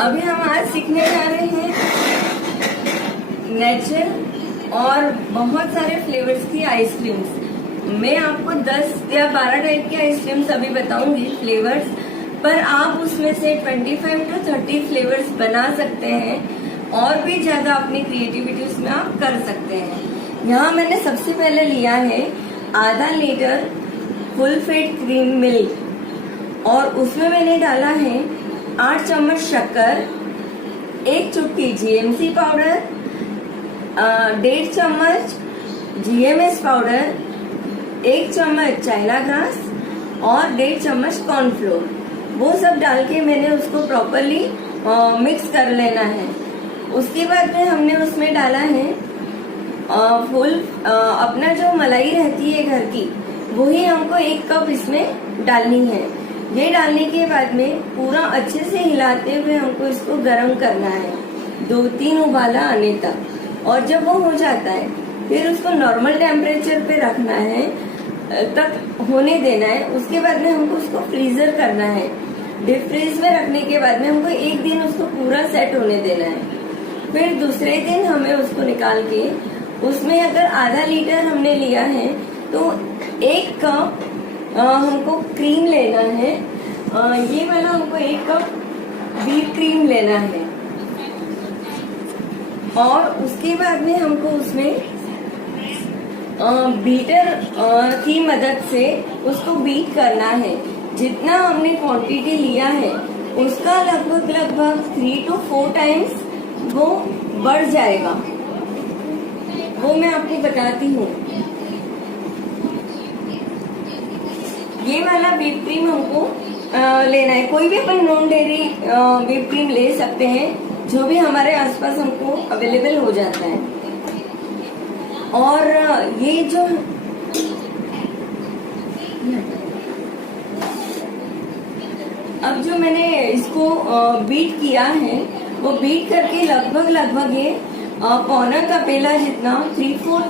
अभी हम आज सीखने जा रहे हैं नेचुरल और बहुत सारे फ्लेवर्स की आइसक्रीम्स। मैं आपको 10 या 12 टाइप की आइसक्रीम्स अभी बताऊंगी फ्लेवर्स, पर आप उसमें से 25 to 30 फ्लेवर्स बना सकते हैं और भी ज्यादा अपनी क्रिएटिविटी उसमें आप कर सकते हैं। यहाँ मैंने सबसे पहले लिया है आधा litre full fat cream milk और उसमें मैंने डाला है 8 चम्मच शक्कर, 1 चुटकी जीएमसी पाउडर, 1.5 चम्मच जीएमएस पाउडर, 1 चम्मच चाइना ग्रास और 1.5 चम्मच कॉर्नफ्लोर। वो सब डाल के मैंने उसको प्रॉपरली मिक्स कर लेना है। उसके बाद में हमने उसमें डाला है फुल अपना जो मलाई रहती है घर की, वही हमको 1 कप इसमें डालनी है। ये डालने के बाद में पूरा अच्छे से हिलाते हुए हमको इसको गर्म करना है 2-3 उबाला आने तक। और जब वो हो जाता है फिर उसको नॉर्मल टेम्परेचर पे रखना है तक होने देना है। उसके बाद में हमको उसको फ्रीजर करना है। डीप फ्रीज में रखने के बाद में हमको 1 दिन उसको पूरा सेट होने देना है। फिर दूसरे दिन हमें उसको निकाल के उसमें अगर आधा लीटर हमने लिया है तो 1 कप हमको क्रीम लेना है। ये वाला हमको 1 कप व्हीप क्रीम लेना है और उसके बाद में हमको उसमें बीटर की मदद से उसको बीट करना है। जितना हमने क्वांटिटी लिया है उसका लगभग 3 to 4 टाइम्स वो बढ़ जाएगा। वो मैं आपको बताती हूँ। ये वाला व्हिप क्रीम हमको लेना है। कोई भी अपन नॉन डेयरी व्हिप क्रीम ले सकते हैं, जो भी हमारे आसपास हमको अवेलेबल हो जाता है। और ये जो अब जो मैंने इसको बीट किया है वो बीट करके लगभग ये पौना कपेला जितना 3/4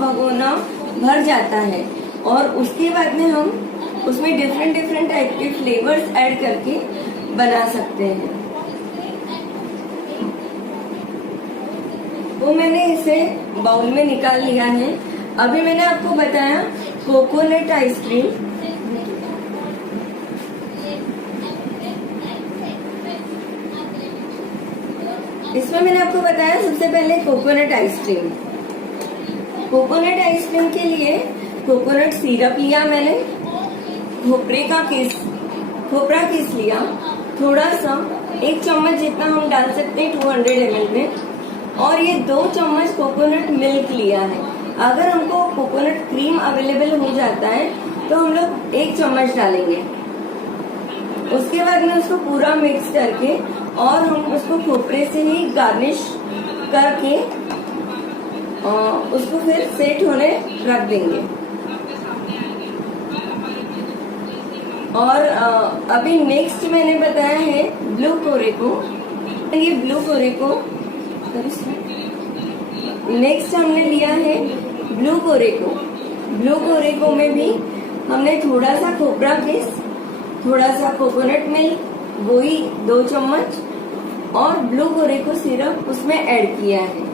भगोना भर जाता है। और उसके बाद में हम उसमें डिफरेंट टाइप के फ्लेवर्स ऐड करके बना सकते हैं। वो मैंने इसे बाउल में निकाल लिया है। अभी मैंने आपको बताया कोकोनट आइसक्रीम। इसमें मैंने आपको बताया सबसे पहले कोकोनट आइसक्रीम। कोकोनट आइसक्रीम के लिए कोकोनट सिरप लिया मैंने, खोपरा किस लिया, थोड़ा सा 1 चम्मच जितना हम डाल सकते हैं 200 ml में। और ये 2 चम्मच कोकोनट मिल्क लिया है। अगर हमको कोकोनट क्रीम अवेलेबल हो जाता है तो हम लोग 1 चम्मच डालेंगे। उसके बाद में उसको पूरा मिक्स करके और हम उसको खोपरे से ही गार्निश करके उसको फिर सेट होने रख देंगे। और अभी नेक्स्ट मैंने बताया है ब्लू कोरेको। ये ब्लू कोरेको नेक्स्ट हमने लिया है ब्लू कोरेको। ब्लू कोरेको में भी हमने थोड़ा सा खोपरा पीस, थोड़ा सा कोकोनट मिल्क, वही 2 चम्मच और ब्लू कोरेको सिरप उसमें ऐड किया है।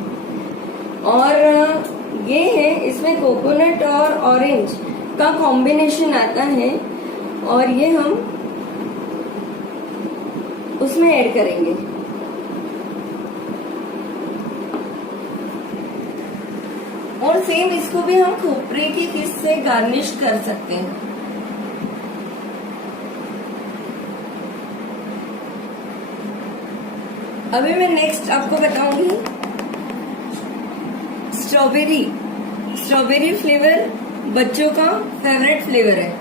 और ये है इसमें कोकोनट और ऑरेंज का कॉम्बिनेशन आता है और ये हम उसमें ऐड करेंगे। और सेम इसको भी हम खोपरे की किस से गार्निश कर सकते हैं। अभी मैं नेक्स्ट आपको बताऊंगी स्ट्रॉबेरी फ्लेवर बच्चों का फेवरेट फ्लेवर है।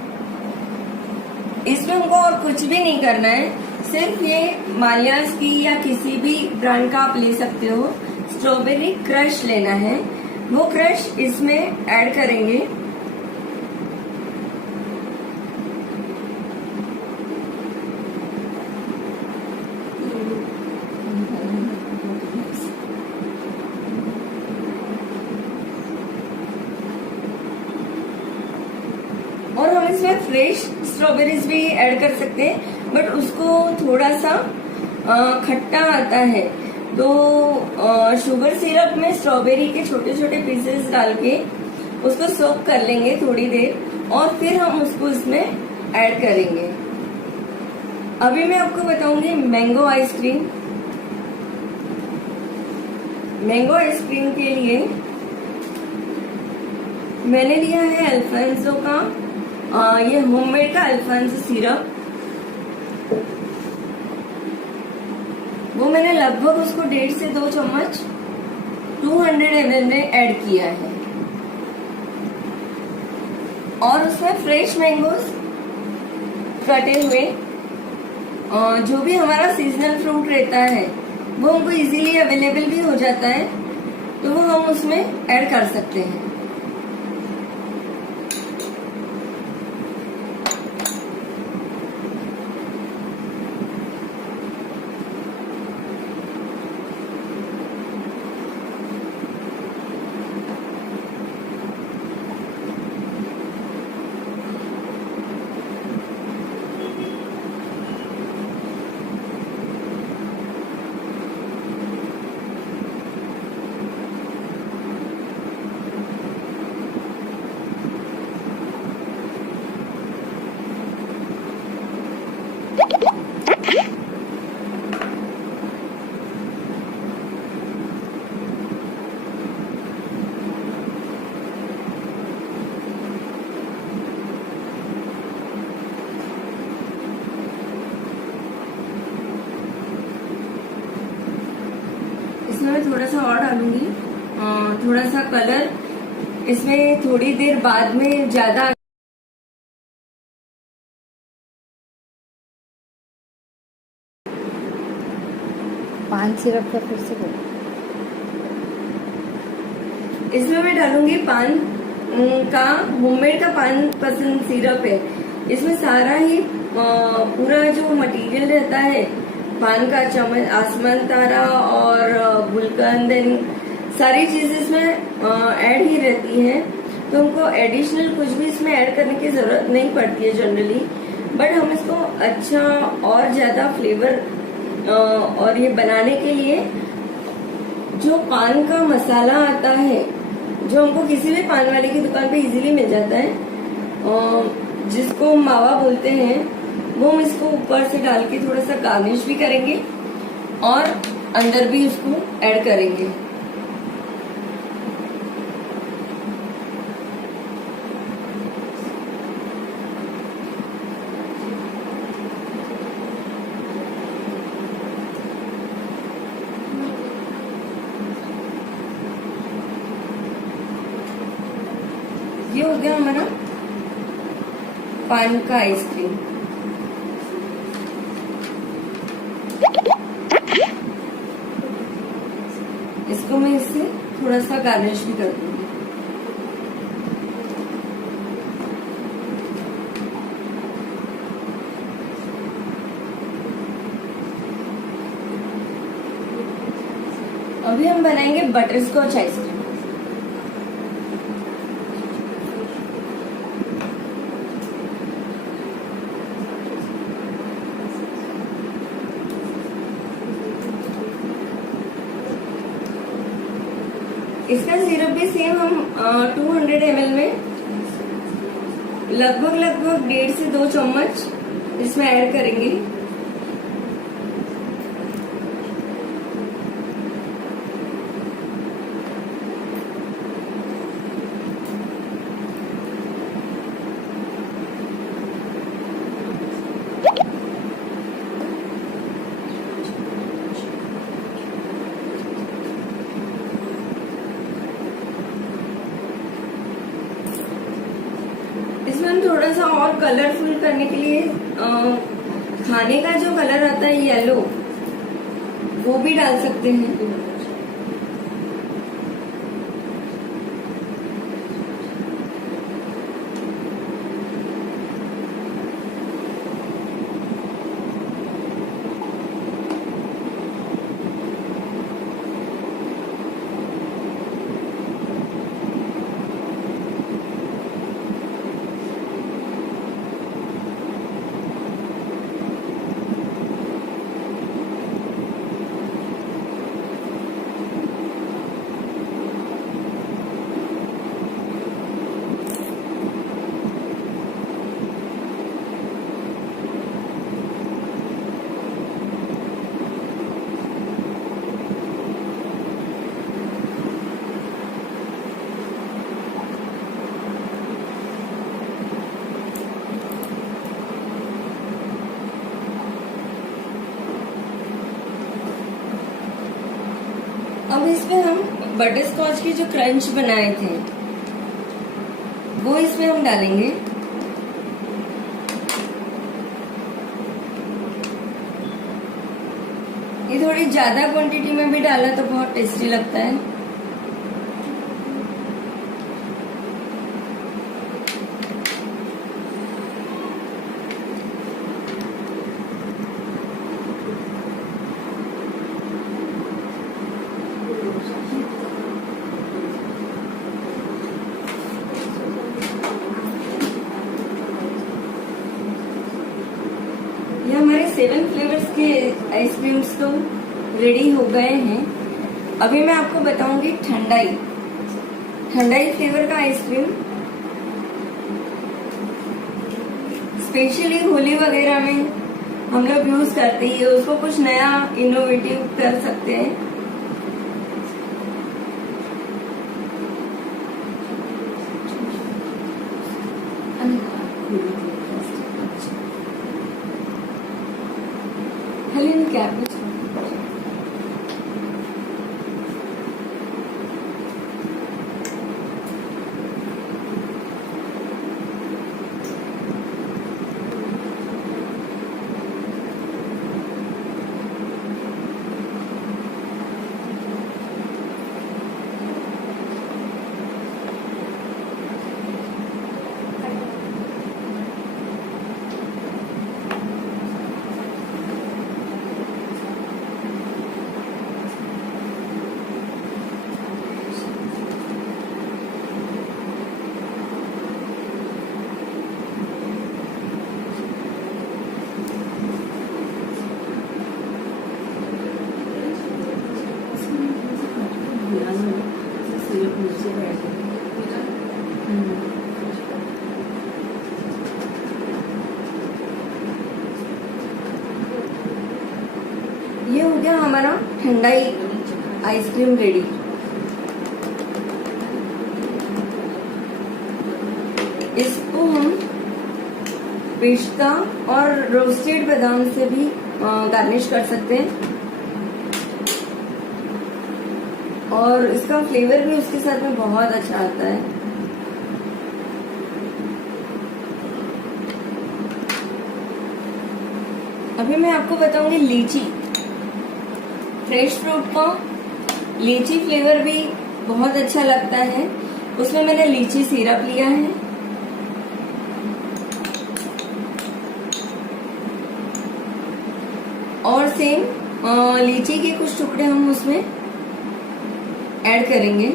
इसमें हमको और कुछ भी नहीं करना है, सिर्फ ये मालियास की या किसी भी ब्रांड का आप ले सकते हो स्ट्रॉबेरी क्रश लेना है। वो क्रश इसमें ऐड करेंगे। और हम इसमें फ्रेश स्ट्रॉबेरीज भी ऐड कर सकते हैं, बट उसको थोड़ा सा खट्टा आता है, तो शुगर सिरप में स्ट्रॉबेरी के छोटे छोटे पीसेस डाल के उसको सोक कर लेंगे थोड़ी देर, और फिर हम उसको इसमें ऐड करेंगे। अभी मैं आपको बताऊंगी मैंगो आइसक्रीम। मैंगो आइसक्रीम के लिए मैंने लिया है अल्फांसो का ये होममेड का अल्फांसो सिरप। वो मैंने लगभग उसको 1.5 से 2 चम्मच 200 ml में ऐड किया है, और उसमें फ्रेश मैंगोज कटे हुए, जो भी हमारा सीजनल फ्रूट रहता है वो हमको इजीली अवेलेबल भी हो जाता है, तो वो हम उसमें ऐड कर सकते हैं। इसमें मैं थोड़ा सा और डालूंगी, थोड़ा सा कलर इसमें थोड़ी देर बाद में ज्यादा। पान सिरप का फिर से बोलो। इसमें मैं डालूंगी पान का होममेड का पान पसंद सिरप है। इसमें सारा ही पूरा जो मटेरियल रहता है, पान का चम्मच, आसमान तारा और गुलकंद, देन सारी चीजें इसमें ऐड ही रहती हैं, तो हमको एडिशनल कुछ भी इसमें ऐड करने की जरूरत नहीं पड़ती है जनरली। बट हम इसको अच्छा और ज्यादा फ्लेवर और ये बनाने के लिए जो पान का मसाला आता है, जो हमको किसी भी पान वाले की दुकान पे इजीली मिल जाता है, जिसको मावा बोलते हैं, वो हम इसको ऊपर से डाल के थोड़ा सा गार्निश भी करेंगे और अंदर भी उसको ऐड करेंगे। ये हो गया हमारा पान का आइसक्रीम। इसको मैं इससे थोड़ा सा गार्निश भी कर दूंगी। अभी हम बनाएंगे बटर स्कॉच आइसक्रीम। इसका सिरप भी सेम हम 200 ml में लगभग 1.5 से 2 चम्मच इसमें ऐड करेंगे। इसमें हम थोड़ा सा और कलरफुल करने के लिए खाने का जो कलर आता है येलो, वो भी डाल सकते हैं। अब इसमें हम बटर स्कॉच की जो क्रंच बनाए थे वो इसमें हम डालेंगे। ये थोड़ी ज्यादा क्वांटिटी में भी डाला तो बहुत टेस्टी लगता है। ये हमारे 7 फ्लेवर्स के आइसक्रीम्स तो रेडी हो गए हैं। अभी मैं आपको बताऊंगी ठंडाई फ्लेवर का आइसक्रीम। स्पेशली होली वगैरह में हम लोग यूज करते हैं, उसको कुछ नया इनोवेटिव कर सकते हैं। हेलेन क्या ये हो गया हमारा ठंडाई आइसक्रीम रेडी। इसको हम पिस्ता और रोस्टेड बादाम से भी गार्निश कर सकते हैं और इसका फ्लेवर भी उसके साथ में बहुत अच्छा आता है। अभी मैं आपको बताऊंगी लीची, फ्रेश फ्रूट का लीची फ्लेवर भी बहुत अच्छा लगता है। उसमें मैंने लीची सिरप लिया है और सेम लीची के कुछ टुकड़े हम उसमें ऐड करेंगे।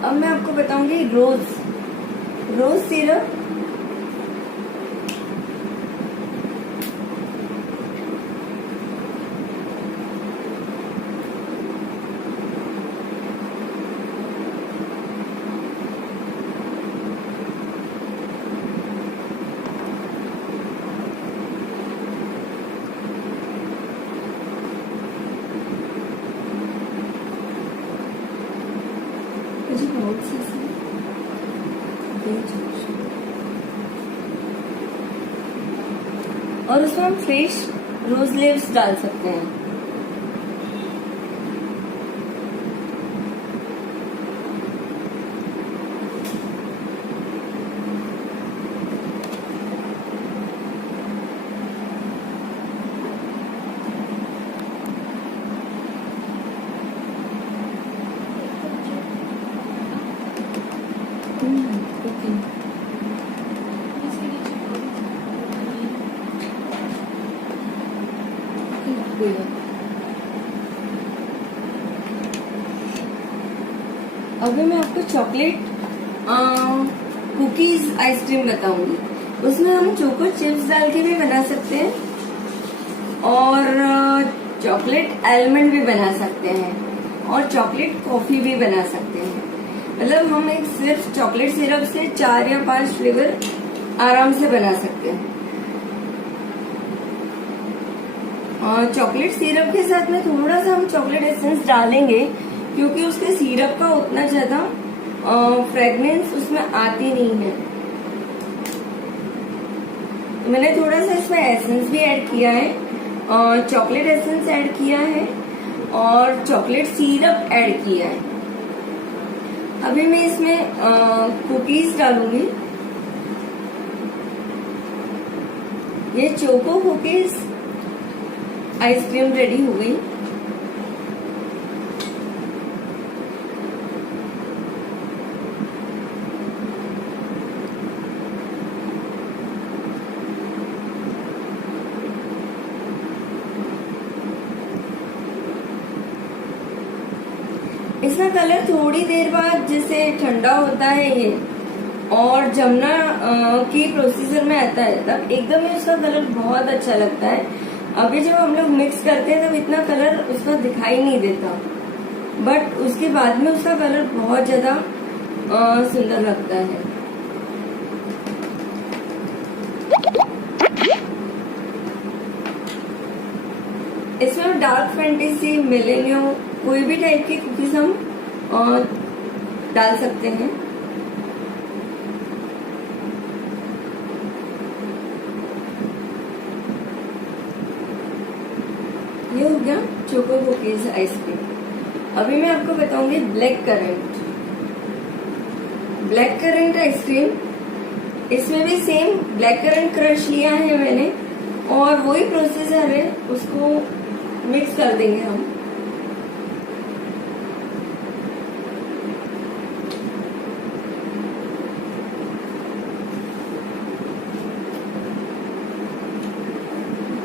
अब मैं आपको बताऊंगी रोज सिरप। और उसमें हम फ्रेश रोज लीव्स डाल सकते हैं। हुई है। अभी मैं आपको चॉकलेट कुकीज आइसक्रीम बताऊंगी। उसमें हम चोको चिप्स डाल के भी बना सकते हैं और चॉकलेट आलमंड भी बना सकते हैं और चॉकलेट कॉफी भी बना सकते हैं। मतलब हम एक सिर्फ चॉकलेट सिरप से 4 या 5 फ्लेवर आराम से बना सकते हैं। और चॉकलेट सिरप के साथ में थोड़ा सा हम चॉकलेट एसेंस डालेंगे क्योंकि उसके सिरप का उतना ज्यादा फ्रेगनेंस उसमें आती नहीं है। तो मैंने थोड़ा सा इसमें एसेंस भी ऐड किया है, चॉकलेट एसेंस ऐड किया है और चॉकलेट सिरप ऐड किया है। अभी मैं इसमें कुकीज डालूंगी। ये चोको कुकीज आइसक्रीम रेडी हो गई। इसका कलर थोड़ी देर बाद जैसे ठंडा होता है ये और जमना की प्रोसीजर में आता है तब एकदम ही उसका कलर बहुत अच्छा लगता है। अभी जब हम लोग मिक्स करते हैं तब इतना कलर उसका दिखाई नहीं देता, बट उसके बाद में उसका कलर बहुत ज्यादा सुंदर लगता है। इसमें डार्क फैंटेसी, मिलेनियो, कोई भी टाइप की कुकीज हम डाल सकते हैं। ये हो गया चोको कुकीज आइसक्रीम। अभी मैं आपको बताऊंगी black currant. Black currant ice cream, इसमें भी सेम ब्लैक करंट क्रश लिया है मैंने और वही प्रोसीजर है, उसको मिक्स कर देंगे हम।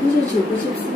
ये चोको चिप्स है।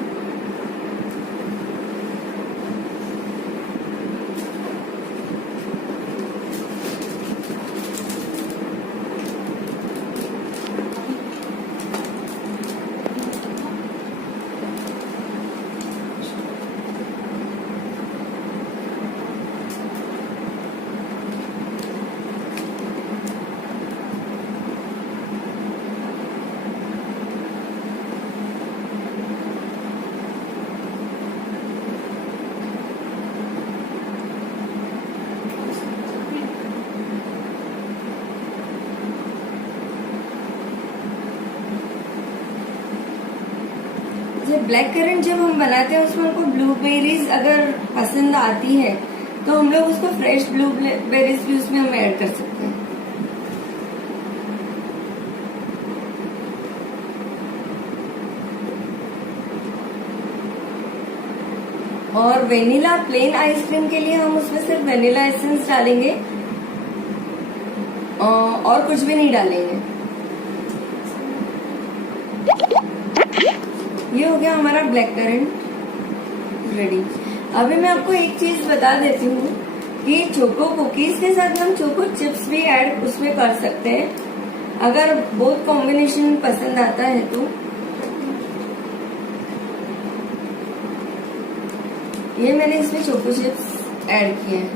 ब्लैक करंट जब हम बनाते हैं उसमें हमको ब्लूबेरीज अगर पसंद आती है तो हम लोग उसको फ्रेश ब्लूबेरीज भी उसमें हम ऐड कर सकते हैं। और वेनिला प्लेन आइसक्रीम के लिए हम उसमें सिर्फ वेनिला एसेंस डालेंगे और कुछ भी नहीं डालेंगे। ये हो गया हमारा ब्लैक करंट रेडी। अभी मैं आपको एक चीज बता देती हूँ कि चोको कुकीज के साथ हम चोको चिप्स भी ऐड उसमें कर सकते हैं अगर बहुत कॉम्बिनेशन पसंद आता है तो। ये मैंने इसमें चोको चिप्स ऐड किए हैं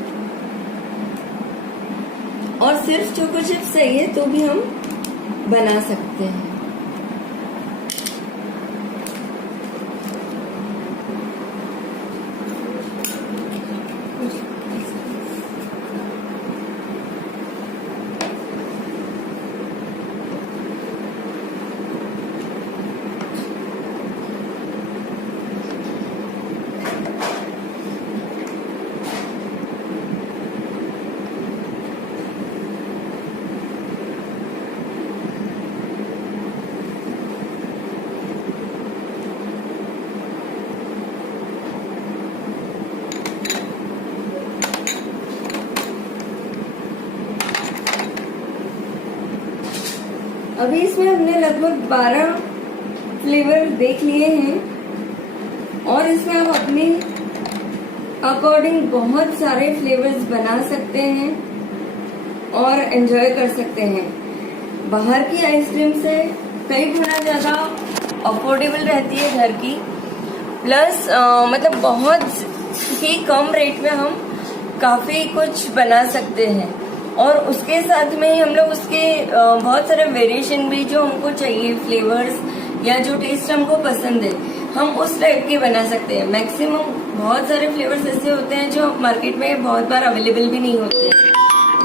और सिर्फ चोको चिप्स चाहिए तो भी हम बना सकते हैं। अभी इसमें हमने लगभग 12 फ्लेवर देख लिए हैं और इसमें आप अपने अकॉर्डिंग बहुत सारे फ्लेवर्स बना सकते हैं और एंजॉय कर सकते हैं। बाहर की आइसक्रीम से कई गुना ज्यादा अफोर्डेबल रहती है घर की, प्लस मतलब बहुत ही कम रेट में हम काफी कुछ बना सकते हैं। और उसके साथ में ही हम लोग उसके बहुत सारे वेरिएशन भी जो हमको चाहिए, फ्लेवर्स या जो टेस्ट हमको पसंद है, हम उस टाइप के बना सकते हैं। मैक्सिमम बहुत सारे फ्लेवर्स ऐसे होते हैं जो मार्केट में बहुत बार अवेलेबल भी नहीं होते,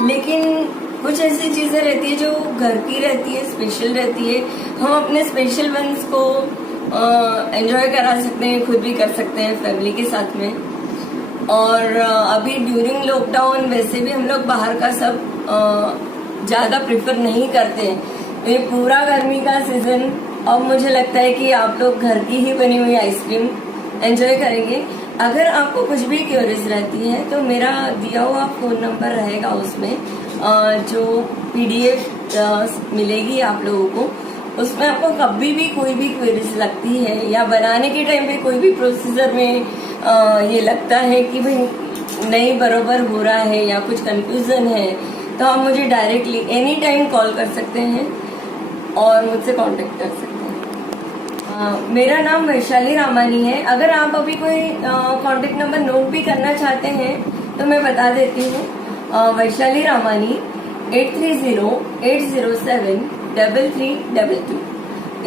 लेकिन कुछ ऐसी चीजें रहती है जो घर की रहती है, स्पेशल रहती है। हम अपने स्पेशल वंस को एंजॉय करा सकते हैं, खुद भी कर सकते हैं फैमिली के साथ में। और अभी ड्यूरिंग लॉकडाउन वैसे भी हम लोग बाहर का सब ज्यादा प्रिफर नहीं करते हैं, तो ये पूरा गर्मी का सीजन अब मुझे लगता है कि आप लोग घर की ही बनी हुई आइसक्रीम एंजॉय करेंगे। अगर आपको कुछ भी क्यूरीज रहती है तो मेरा दिया हुआ फोन नंबर रहेगा, उसमें जो PDF मिलेगी आप लोगों को, उसमें आपको कभी भी कोई भी क्वेरीज लगती है या बनाने के टाइम पे कोई भी प्रोसीजर में ये लगता है कि भाई नहीं बरोबर हो रहा है या कुछ कंफ्यूजन है, तो आप मुझे डायरेक्टली एनी टाइम कॉल कर सकते हैं और मुझसे कांटेक्ट कर सकते हैं। मेरा नाम वैशाली रामानी है। अगर आप अभी कोई कांटेक्ट नंबर नोट भी करना चाहते हैं तो मैं बता देती हूँ, वैशाली रामानी 8308073322।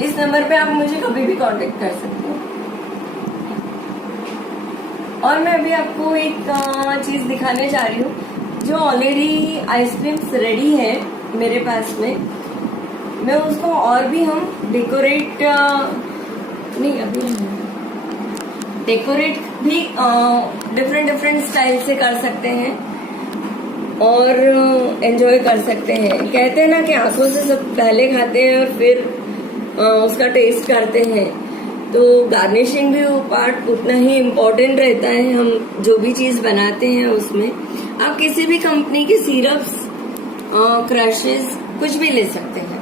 इस नंबर पे आप मुझे कभी भी कांटेक्ट कर सकते हैं। और मैं अभी आपको एक चीज दिखाने जा रही हूँ, जो ऑलरेडी आइसक्रीम्स रेडी है मेरे पास में। मैं उसको और भी हम डेकोरेट डेकोरेट भी डिफरेंट स्टाइल से कर सकते हैं और एंजॉय कर सकते हैं। कहते हैं ना कि आंखों से सब पहले खाते हैं और फिर उसका टेस्ट करते हैं, तो गार्निशिंग भी वो पार्ट उतना ही इम्पोर्टेंट रहता है। हम जो भी चीज बनाते हैं उसमें आप किसी भी कंपनी के सिरप्स, क्रशेस कुछ भी ले सकते हैं।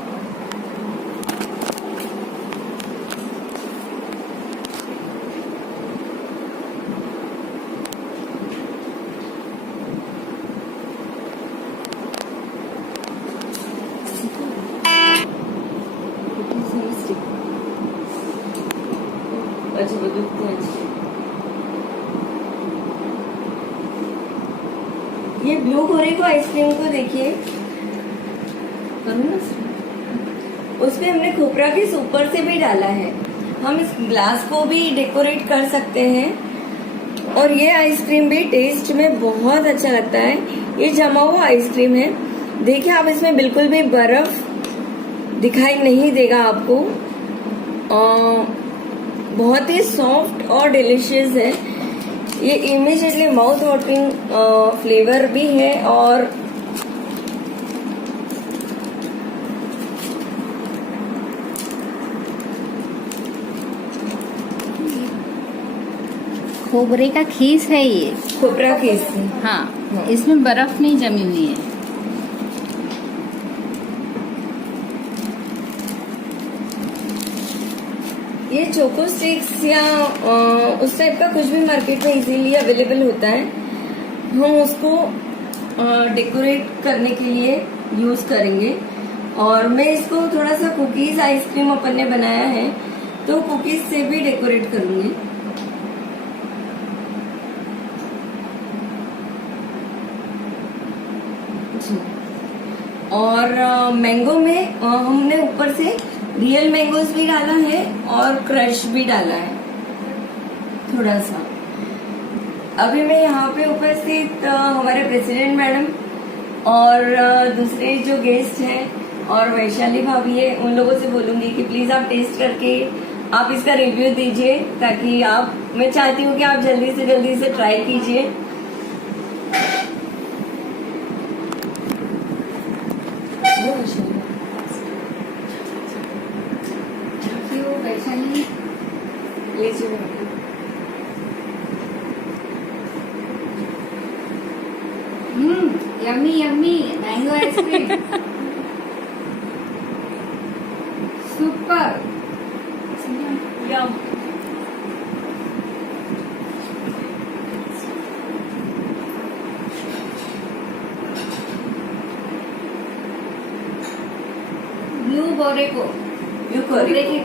ये ब्लू कोरिको आइसक्रीम को देखिए, उसपे हमने खोपरा के ऊपर से भी डाला है। हम इस ग्लास को भी डेकोरेट कर सकते हैं और ये आइसक्रीम भी टेस्ट में बहुत अच्छा लगता है। ये जमा हुआ आइसक्रीम है, देखिए आप इसमें बिल्कुल भी बर्फ दिखाई नहीं देगा आपको। बहुत ही सॉफ्ट और डिलिशियस है। ये इमीडिएटली माउथ वाटरिंग फ्लेवर भी है और खोबरे का खीस है ये, खोपरा खीस है। हाँ, इसमें बर्फ नहीं जमी हुई है। ये चोको स्टिक्स या उस टाइप का कुछ भी मार्केट में इजीली अवेलेबल होता है, हम उसको डेकोरेट करने के लिए यूज करेंगे। और मैं इसको थोड़ा सा कुकीज आइसक्रीम अपन ने बनाया है, तो कुकीज से भी डेकोरेट करूंगी। और मैंगो में हमने ऊपर से रियल मैंगोज भी डाला है और क्रश भी डाला है थोड़ा सा। अभी मैं यहाँ पे उपस्थित हमारे प्रेसिडेंट मैडम और दूसरे जो गेस्ट हैं और वैशाली भाभी है, उन लोगों से बोलूंगी कि प्लीज आप टेस्ट करके आप इसका रिव्यू दीजिए, ताकि मैं चाहती हूँ कि आप जल्दी से ट्राई कीजिए। Vaishali yummy mango ice cream super. Blue बोरेको, ब्लू कोबरे की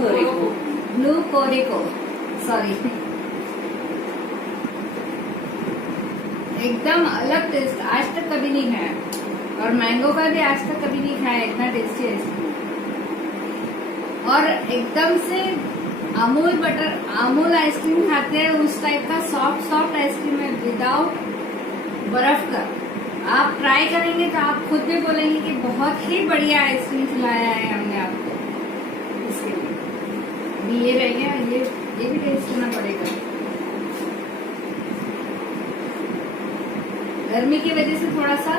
कोरिको ब्लू कोरेको, सॉरी। एकदम अलग टेस्ट, आज तक कभी नहीं खाया। और मैंगो का भी आज तक कभी नहीं खाया, इतना टेस्टी आइसक्रीम। और एकदम से अमूल बटर, अमूल आइसक्रीम खाते हैं उस टाइप का सॉफ्ट सॉफ्ट आइसक्रीम है, विदाउट बर्फ का। आप ट्राई करेंगे तो आप खुद भी बोलेंगे कि बहुत ही बढ़िया आइसक्रीम खिलाया है हमने आपको। इसके लिए अभी ये रह गया, ये भी टेस्ट करना पड़ेगा। गर्मी की वजह से थोड़ा सा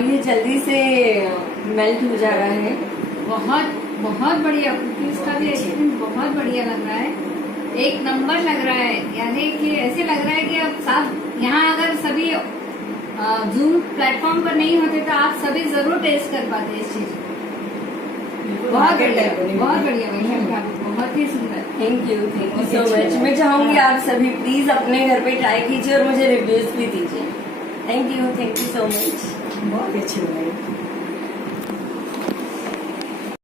ये जल्दी से मेल्ट हो जा रहा है। बहुत बहुत बढ़िया, कुकीज का भी आइसक्रीम बहुत बढ़िया लग रहा है, एक नंबर लग रहा है। यानी कि ऐसे लग रहा है कि अब सब यहाँ अगर सभी जूम प्लेटफॉर्म पर नहीं होते तो आप सभी जरूर टेस्ट कर पाते इस चीज को। बहुत बढ़िया, बहुत बढ़िया भैया, बहुत ही सुंदर। Thank you so much. मैं चाहूंगी आप सभी प्लीज अपने घर पे ट्राई कीजिए और मुझे रिव्यूज भी दीजिए। Thank you so much. बहुत अच्छी बनाई।